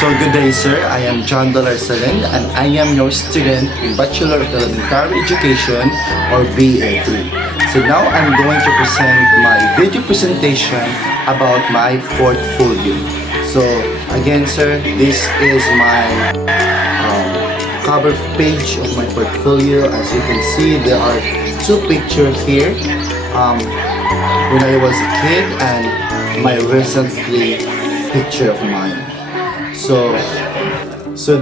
So good day, sir. I am John Dalarsalan and I am your student in Bachelor of Elementary Education or BA3. So now I'm going to present my video presentation about my portfolio. So again, sir, this is my cover page of my portfolio. As you can see, there are two pictures here. When I was a kid and my recently picture of mine. So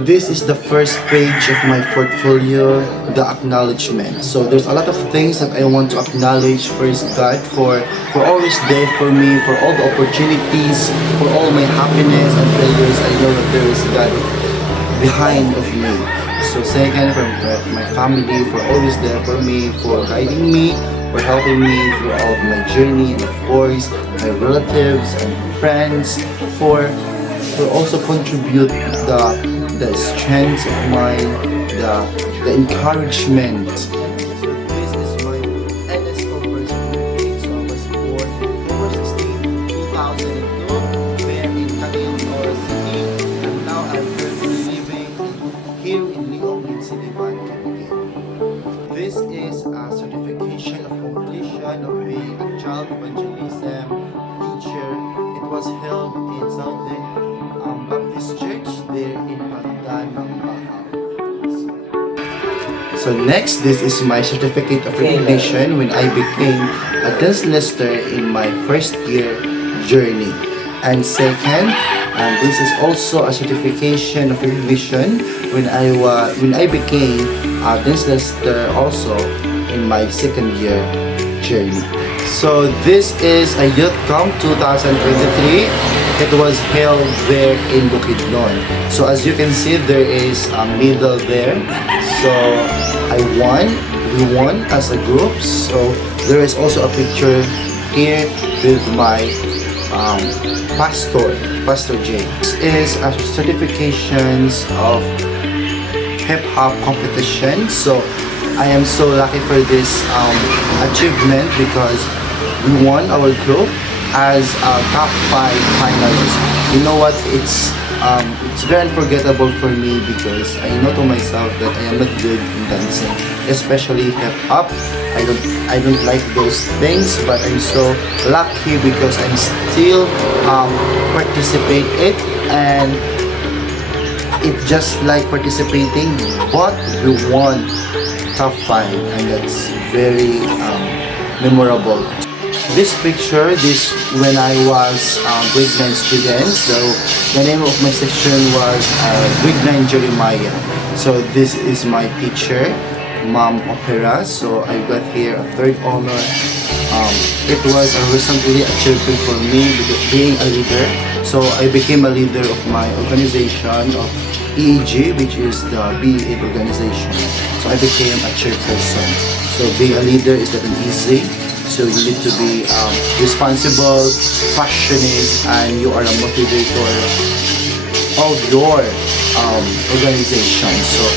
this is the first page of my portfolio, the acknowledgement. So there's a lot of things that I want to acknowledge first God for always there for me, for all the opportunities, for all my happiness and failures. I know that there is God behind of me. So second, for my family, for always there for me, for guiding me, for helping me throughout my journey, and of course my relatives and friends for also contribute the strength of mine, the encouragement. So this is my NSO perspective. So I was born October 16, 2002 there in Cagayan City, and now I'm currently living here in Leon City, Cavite. This is a certification of completion of being a child evangelism teacher. It was held in Southern Baptist Church there in Pandan, Bacaw. So next, this is my certificate of recognition when I became a dance lister in my first year journey. And second, this is also a certification of recognition when I became a dance lister also in my second year journey. So this is a Youth Camp 2023. It was held there in Bukidnon. So as you can see, there is a medal there. So we won as a group. So there is also a picture here with my Pastor J. This is a certifications of hip hop competition. So I am so lucky for this achievement because we won our group as a top 5 finalists. You know what? It's very unforgettable for me because I know to myself that I am not good in dancing, especially hip hop. I don't like those things, but I'm so lucky because I'm still participate it, and it's just like participating, but we won top 5, and that's very memorable. This picture, when I was grade 9 student. So the name of my section was grade 9 Jeremiah. So this is my teacher, Ma'am Opera. So I got here a 3rd honor. It was a recently achievement for me because being a leader. So I became a leader of my organization of EAG, which is the BA organization. So I became a chairperson. So being a leader is not easy. So you need to be responsible, passionate, and you are a motivator of your organization. So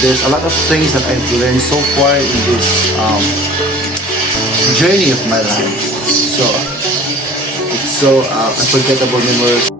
there's a lot of things that I've learned so far in this journey of my life. So it's so unforgettable memories.